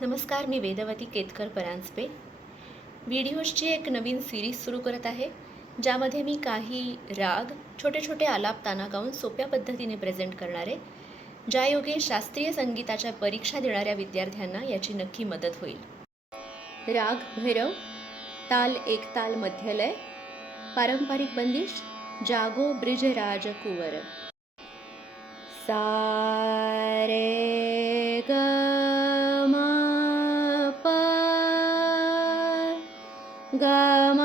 नमस्कार, मी वेदवती केतकर परांजपे. व्हिडिओजची एक नवीन सिरीज सुरू करत आहे, ज्यामध्ये मी काही राग, छोटे छोटे आलाप ताना गाऊन सोप्या पद्धतीने प्रेझेंट करणार आहे, ज्यायोगे शास्त्रीय संगीताच्या परीक्षा देणाऱ्या विद्यार्थ्यांना याची नक्की मदत होईल. राग भैरव, ताल एक ताल मध्यलय, पारंपरिक बंदिश जागो ब्रिजराज कुंवर. सा रे ग म प ग म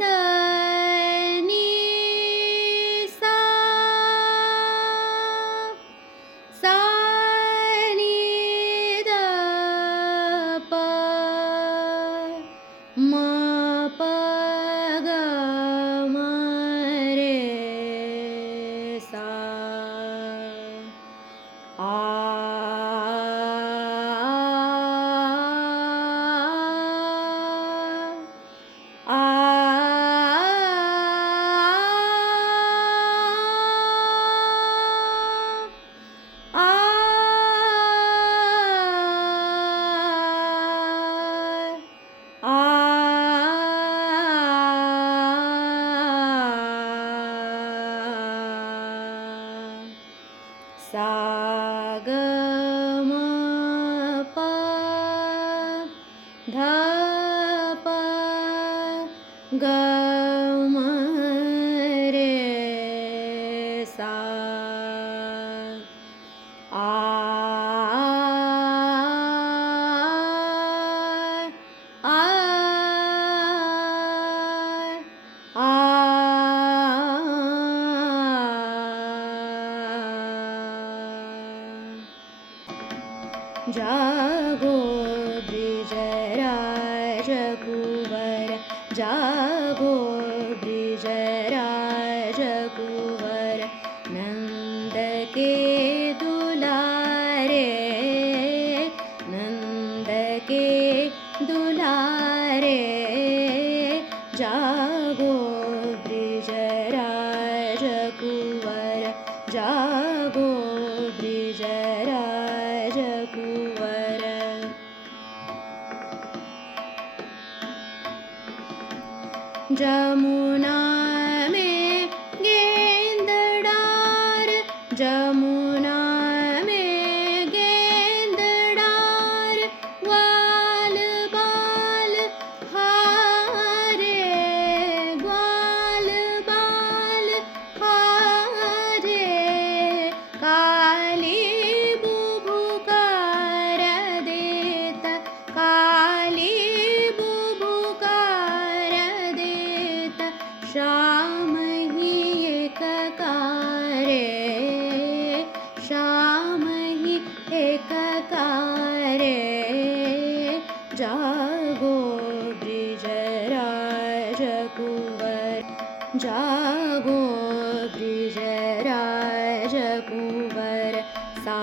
ध नि सा सा नि ध प म प ग म रे सा आ आ सा ग म प ध प ग म रे सा आ जागो ब्रिजराज कुंवर, जागो ब्रिजराज कुंवर, नंद के दुलारे, नंद के दुलारे, जागो ब्रिजराज कुंवर, जागो ब्रिजराज कुंवर. जमुना में गेंद डार, जमुना में गेंद डार, ग्वाल बाल हारे, ग्वाल बाल हारे, काली बुभुकार देत, काली बुभुकार देत, श्याम ही एककारे, श्याम ही एककारे, जागो ब्रिजराज कुंवर, जागो ब्रिजराज कुंवर. सा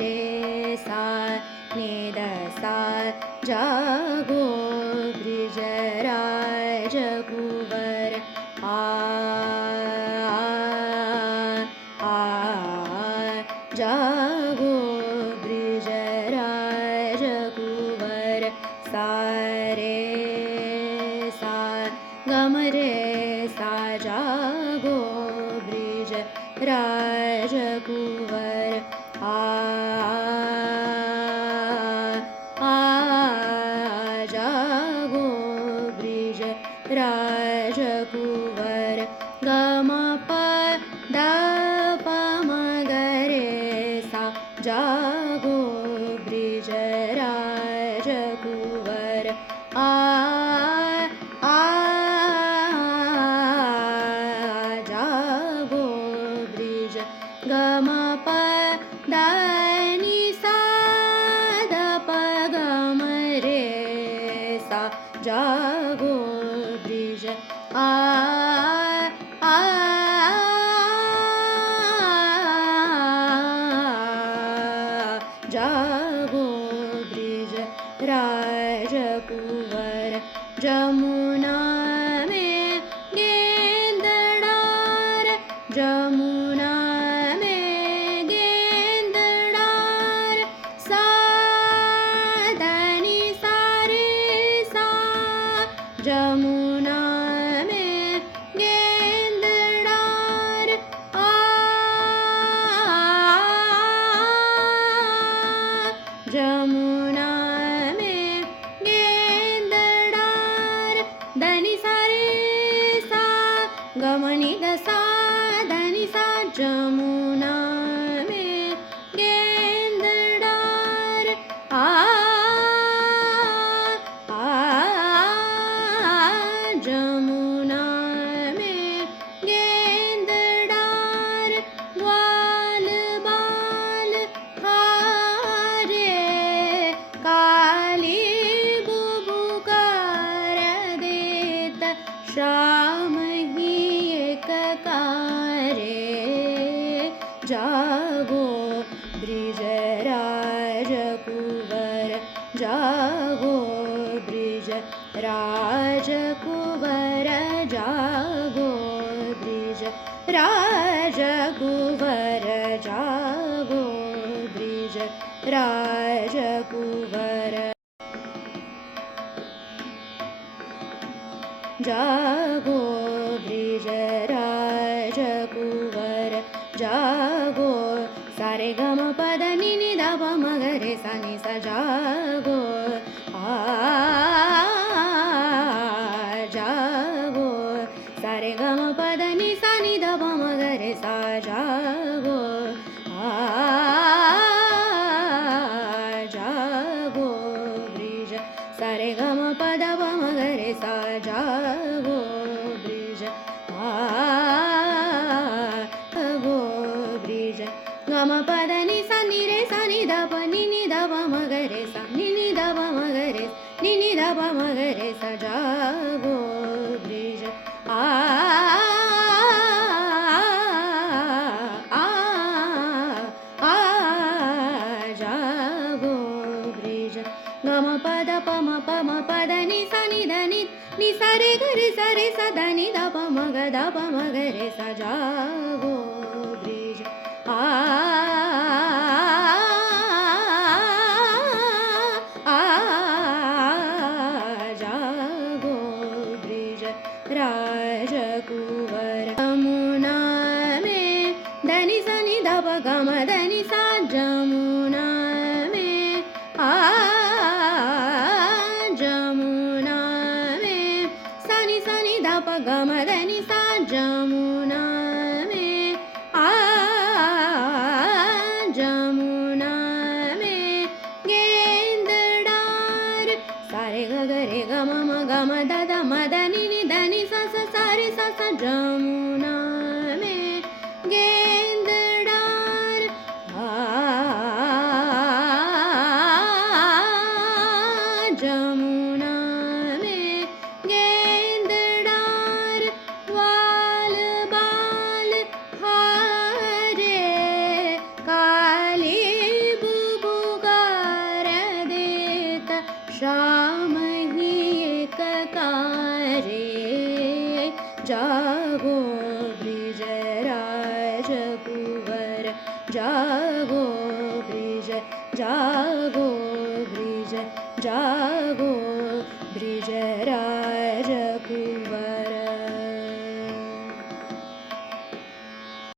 रे सा नि द सा, जागो ब्रिजराज कुंवर. जागो ब्रिजराज कुंवर. सा रे सा ग म रे सा, जागो ब्रिजराज कुंवर. जागो ब्रिजराज कुंवर. ग म प ध प म ग रे सा, जागो ब्रिजराज कुंवर. जागो ब्रिज ग म प ध नि सा ध प ग म रे सा, जागो ब्रिज जागो ब्रिजराज कुंवर. जमुना में गेंद डार, जमुना में गेंद डार, सा जमुना में गेंदडार धनी सा रे सा गमनी दसा धनी सा जमुना में गेंदडार जमुना में गेंदडार ग्वाल बाल हारे काली बुबुकार देत श्याम ही एक कारे जागो ब्रिजराज कुंवर जागो ब्रिज राजकुंवर जागो ब्रिज राजकुंवर जागो ब्रिज राजकुंवर जागो ब्रिज राजकुंवर जागो सारे गम पद नि नि ध प म ग रे सा नि सा जागो जागो सारे गम पद नि सा नि ध प म ग रे सा जागो जागो ब्रिज सारे गम पद प म ग रे सा जागो ब्रिज जागो ब्रिज गम पद नि सा नि रे सा नि ध प नि नि ध प म ग रे सा नि नि ध प म ग रे नि नि ध प म ग रे सा जागो ब्रिज जागो ब्रिज गम पद प म पद नि सा नि ध नि सा रे ग रे सा ध नि ध प म ग रे सा जागो ब्रिज जागो ब्रिज राजकुंवर जमुना में धनी सा नि ध प ग म धनी सा जमुना में जमुना में सा नि ध प ग म धनी सा जमुना में जमुना में गेंदडार सारे ग ग रे ग म द ध म द नि नि ध नि सा सा सा रे सा सा जमुना में गेंदडार जमुना में गेंदडार ग्वाल बाल हारे काली बुबुकार देत श्याम ही एक कारे जागो ब्रिज राजकुंवर जागो ब्रिज जागो ब्रिज जागो ब्रिज राज